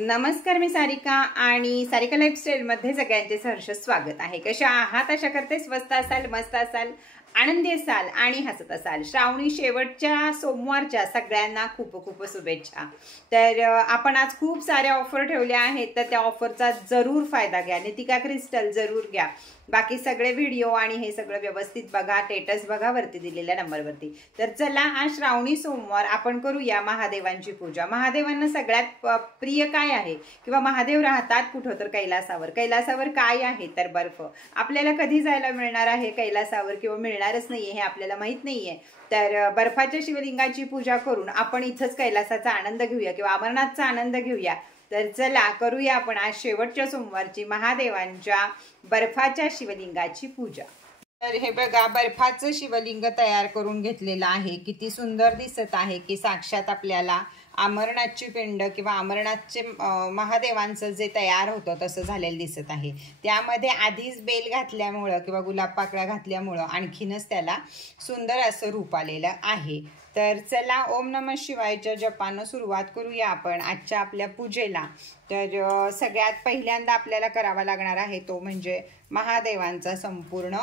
नमस्कार, मी सारिका आणि सारिका लाईफस्टाईल मध्ये सगळ्यांचे सहर्ष स्वागत आहे। कशा आहात? आशा करते स्वस्त असाल, मस्त असाल, आनंदी असाल आणि हसत असाल। श्रावणी शेवटच्या सोमवारच्या सगळ्यांना खूप खूप शुभेच्छा। तर आपण आज खूप साऱ्या ऑफर ठेवल्या आहेत, तर त्या ऑफरचा जरूर फायदा घ्या। नितिका क्रिस्टल जरूर घ्या। बाकी सगळे व्हिडिओ आणि हे सगळं व्यवस्थित बघा, स्टेटस बघा वरती दिलेल्या नंबरवरती। तर चला, आज श्रावणी सोमवार आपण करूया महादेवांची पूजा। महादेवांना सगळ्यात प्रिय काय आहे किंवा महादेव राहतात कुठं? तर कैलासावर। कैलासावर काय आहे? तर बर्फ। आपल्याला कधी जायला मिळणार आहे कैलासावर किंवा मिळणारच नाहीये हे आपल्याला माहित नाहीये। तर बर्फाच्या शिवलिंगाची पूजा करून आपण इथंच कैलासाचा आनंद घेऊया किंवा अमरनाथचा आनंद घेऊया। तर चला, करूया आपण आज शेवटच्या सोमवारची महादेवांच्या बर्फाच्या शिवलिंगाची पूजा। तर हे बघा, बर्फाचं शिवलिंग तयार करून घेतलेलं आहे। किती सुंदर दिसत आहे की साक्षात आपल्याला अमरनाथची पिंड किंवा अमरनाथचे महादेवांचं जे तयार होतं तसं झालेलं दिसत आहे। त्यामध्ये आधीच बेल घातल्यामुळं किंवा गुलाब पाकळ्या घातल्यामुळं आणखीनच त्याला सुंदर असं रूप आलेलं आहे। तर चला, ओम नमः शिवायच्या जपानं सुरुवात करूया आपण आजच्या आपल्या पूजेला। तर सगळ्यात पहिल्यांदा आपल्याला करावा लागणार आहे तो म्हणजे महादेवांचा संपूर्ण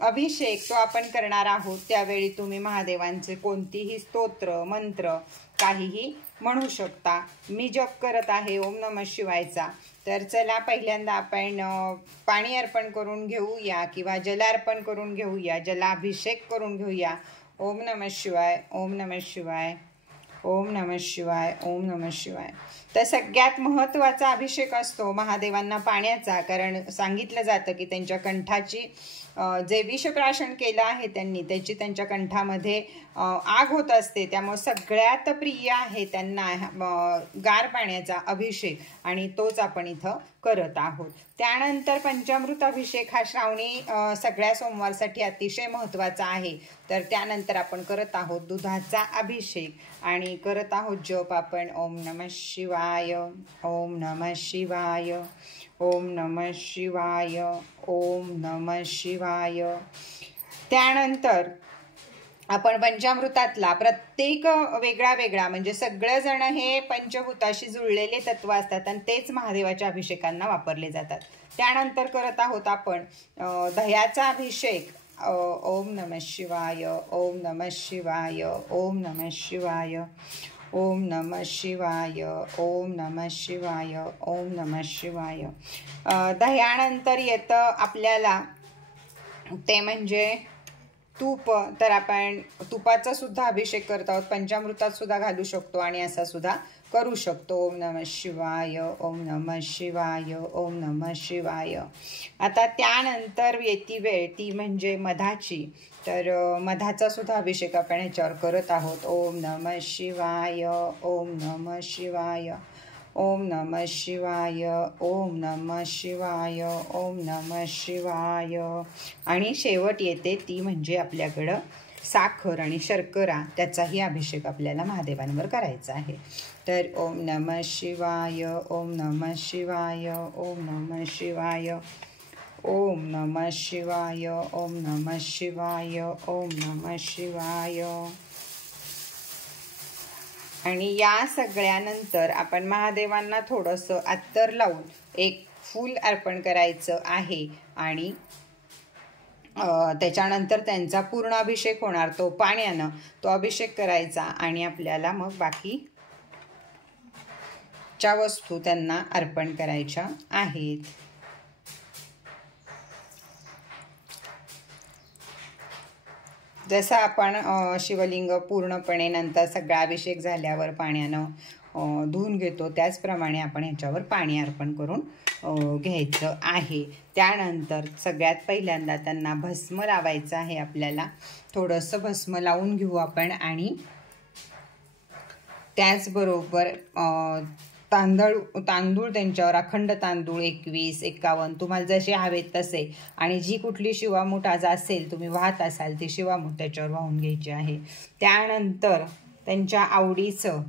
अभिषेक तो आपण करणार आहोत। त्यावेळी तुम्ही महादेवांचे कोणतीही स्तोत्र मंत्र काहीही म्हणू शकता। मी जप करत आहे ओम नमः शिवायचा। तर चला, पहिल्यांदा आपण पाणी अर्पण करून घेऊया किंवा जलार्पण करून घेऊया, जलाभिषेक करून घेऊया। ओम नमः शिवाय, ओम नमः शिवाय, ओम नमः शिवाय, ओम नमः शिवाय। तर सगळ्यात महत्त्वाचा अभिषेक असतो महादेवांना पाण्याचा, कारण सांगितलं जातं की त्यांच्या कंठाची जे विषप्राशन केलं आहे त्यांनी, त्याची त्यांच्या कंठामध्ये आग होत असते। त्यामुळे सगळ्यात प्रिय आहे त्यांना गार पाण्याचा अभिषेक आणि तोच आपण इथं करत आहोत। त्यानंतर पंचामृत अभिषेक हा श्रावणी सगळ्या सोमवारसाठी अतिशय महत्त्वाचा आहे। तर त्यानंतर आपण करत आहोत दुधाचा अभिषेक आणि करत आहोत जप आपण ओम नमः शिवाय, ओम नमः शिवाय, ओम नमः शिवाय, ओम नमः शिवाय। त्यानंतर आपण पंचामृतातला प्रत्येक वेगळा वेगळा, म्हणजे सगळेजण हे पंचभूताशी जुळलेले तत्व असतात आणि तेच महादेवाच्या अभिषेकांना वापरले जातात। त्यानंतर करत आहोत आपण दह्याचा अभिषेक। ओम नमः शिवाय, ओम नमः शिवाय, ओम नमः शिवाय, ओम नमः शिवाय, ओम नमः शिवाय, ओम नमः शिवाय। दह्यानंतर येतं आपल्याला ते म्हणजे तूप। तर आपण तुपाचा सुद्धा अभिषेक करत आहोत, पंचामृतात सुद्धा घालू शकतो आणि असा सुद्धा करू शकतो। ओम नमः शिवाय, ओम नमः शिवाय, ओम नमः शिवाय। आता त्यानंतर येती वेळ ती म्हणजे मधाची। तर मधाचा सुद्धा अभिषेक आपण ह्याच्यावर करत आहोत। ओम नमः शिवाय, ओम नमः शिवाय, ओम नमः शिवाय, ओम नमः शिवाय, ओम नमः शिवाय। आणि शेवट येते ती म्हणजे आपल्याकडं साखर आणि शर्करा, त्याचाही अभिषेक आपल्याला महादेवांवर करायचा आहे। तर ओम नमः शिवाय, ओम नमः शिवाय, ओम नमः शिवाय, ओम नमः शिवाय, ओम नमः शिवाय, ओम नमः शिवाय। आणि या सगळ्यानंतर आपण महादेवांना थोडंसं अत्तर लावून एक फूल अर्पण करायचं आहे आणि त्याच्यानंतर त्यांचा पूर्ण अभिषेक होणार, तो पाण्यानं तो अभिषेक करायचा आणि आपल्याला मग बाकीच्या वस्तू त्यांना अर्पण करायच्या आहेत। जसं आपण शिवलिंग पूर्णपणे नंतर सगळा अभिषेक झाल्यावर पाण्यानं धुवून घेतो, त्याचप्रमाणे आपण ह्याच्यावर पाणी अर्पण करून घ्यायचं आहे। त्यानंतर सगळ्यात पहिल्यांदा त्यांना भस्म लावायचं आहे। आपल्याला थोडंसं भस्म लावून घेऊ आपण आणि त्याचबरोबर तांदूळ त्यांच्यावर अखंड तांदूळ 21, 51 तुम्हाला जसे हवेत तसे, आणि जी कुठली शिवामूठ आज असेल तुम्ही वाहत असाल ती शिवामूठ त्याच्यावर वाहून घ्यायची आहे। त्यानंतर त्यांच्या आवडीचं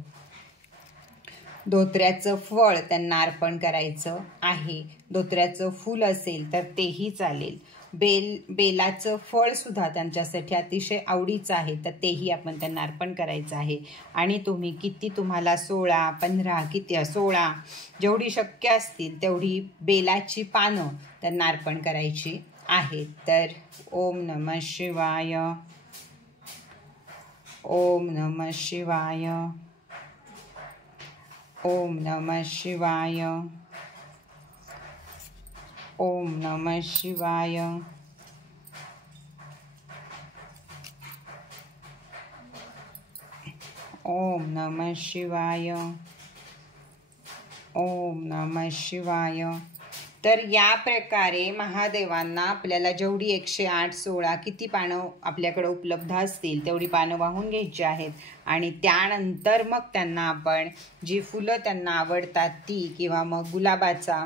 धोत्र्याचं फळ त्यांना अर्पण करायचं आहे। धोत्र्याचं फूल असेल तर तेही चालेल। बेलाचं फळसुद्धा त्यांच्यासाठी अतिशय आवडीचं आहे, तर तेही आपण त्यांना अर्पण करायचं आहे. आणि तुम्ही किती तुम्हाला 16, 15 किती 16 जेवढी शक्य असतील तेवढी बेलाची पानं त्यांना अर्पण करायची आहेत. तर ओम नमः शिवाय, ओम नमः शिवाय, ओम नमः शिवाय, ओम नमः शिवाय, ओम नमः शिवाय, ओम नमः शिवाय. तर या प्रकारे महादेवांना आपल्याला जेवढी 108, 16 किती पानं आपल्याकडे उपलब्ध असतील तेवढी पानं वाहून घ्यायची आहेत. आणि त्यानंतर मग त्यांना आपण जी फुलं त्यांना आवडतात ती, किंवा मग गुलाबाचा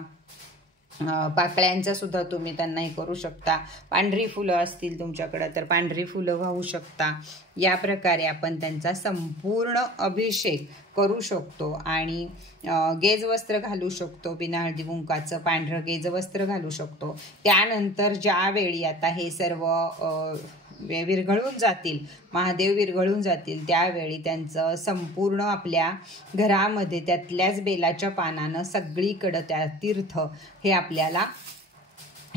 पाकळ्यांचा सुद्धा तुम्ही त्यांना हे करू शकता. पांढरी फुलं असतील तुमच्याकडं तर पांढरी फुलं वाहू शकता. या प्रकारे आपण त्यांचा संपूर्ण अभिषेक करू शकतो. आणि गेज वस्त्र घालू शकतो, बिना हळदी कुंकाचं पांढरं गेज वस्त्र घालू शकतो. त्यानंतर ज्यावेळी आता हे सर्व विरघळून जातील, महादेव विरघळून जातील, त्यावेळी त्यांचं संपूर्ण आपल्या घरामध्ये त्यातल्याच बेलाच्या पानानं सगळीकडं त्या तीर्थ हे आपल्याला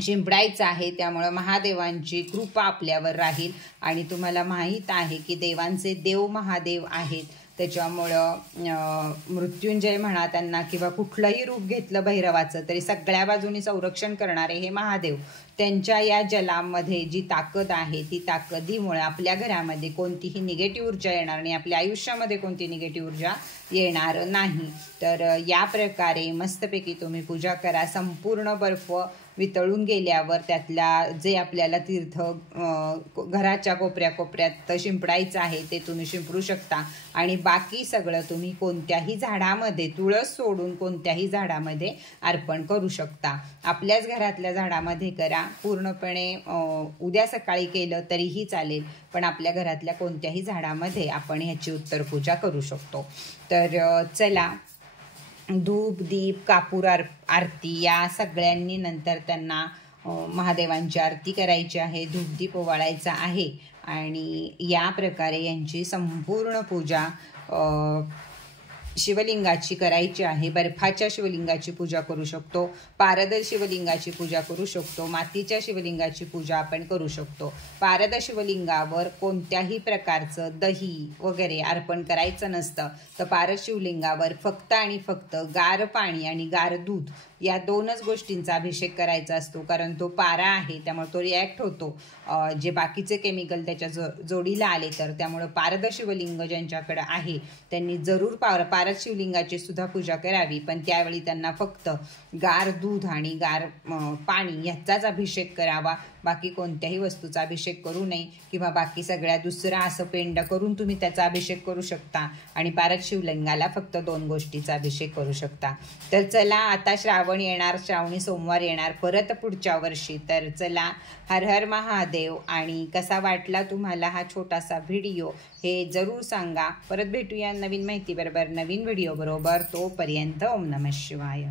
शिंपडायचं आहे. त्यामुळं महादेवांची कृपा आपल्यावर राहील. आणि तुम्हाला माहीत आहे की देवांचे देव महादेव आहेत, त्याच्यामुळं मृत्युंजय म्हणा त्यांना, किंवा कुठलंही रूप घेतलं भैरवाचं तरी सगळ्या बाजूनी संरक्षण करणारे हे महादेव, त्यांच्या या जलामध्ये जी ताकद आहे ती ताकदीमुळे आपल्या घरामध्ये कोणतीही निगेटिव्ह ऊर्जा येणार नाही, आपल्या आयुष्यामध्ये कोणती निगेटिव्ह ऊर्जा येणार नाही. तर या प्रकारे मस्तपैकी तुम्ही पूजा करा. संपूर्ण बर्फ वितळून गेल्यावर त्यातल्या जे आपल्याला तीर्थ घराच्या कोपऱ्यात शिंपडायचं आहे ते तुम्ही शिंपडू शकता. आणि बाकी सगळं तुम्ही कोणत्याही झाडामध्ये, तुळस सोडून कोणत्याही झाडामध्ये अर्पण करू शकता. आपल्याच घरातल्या झाडामध्ये करा, पूर्णपणे उद्या सकाळी केलं तरीही चालेल, पण आपल्या घरातल्या कोणत्याही झाडामध्ये आपण ह्याची उत्तर पूजा करू शकतो. तर चला, धूप, दीप, कापूर आरती या सगळ्यांनी नंतर त्यांना महादेवांची आरती करायची आहे, धूपदीप ओवाळायचा आहे. आणि या प्रकारे यांची संपूर्ण पूजा शिवलिंगाची करायची आहे. बर्फाच्या शिवलिंगाची पूजा करू शकतो, पारद शिवलिंगाची पूजा करू शकतो, मातीच्या शिवलिंगाची पूजा आपण करू शकतो. पारद शिवलिंगावर कोणत्याही प्रकारचं दही वगैरे अर्पण करायचं नसतं. तर पारद शिवलिंगावर फक्त आणि फक्त गार पाणी आणि गार दूध या दोनच गोष्टींचा अभिषेक करायचा असतो. कारण तो पारा आहे, त्यामुळे तो रिॲक्ट होतो जे बाकीचे केमिकल त्याच्या जोडीला आले तर. त्यामुळं पारद शिवलिंग ज्यांच्याकडे आहे त्यांनी जरूर पारद शिवलिंगाची सुद्धा पूजा करावी, पण त्यावेळी त्यांना फक्त गार दूध आणि गार पाणी ह्याचाच अभिषेक करावा. बाकी कोणत्याही वस्तूचा अभिषेक करू नये, किंवा बाकी सगळ्या दुसरा असं पेंड करून तुम्ही त्याचा अभिषेक करू शकता. आणि पारद शिवलिंगाला फक्त 2 गोष्टीचा अभिषेक करू शकता. तर चला, आता श्रावण येणार, श्रावणी सोमवार येणार परत पुढच्या वर्षी. तर चला, हर हर महादेव. आणि कसा वाटला तुम्हाला हा छोटासा व्हिडिओ हे जरूर सांगा. परत भेटूया नवीन माहिती बरोबर, नवीन व्हिडिओ बरोबर. तोपर्यंत ओम नमः शिवाय.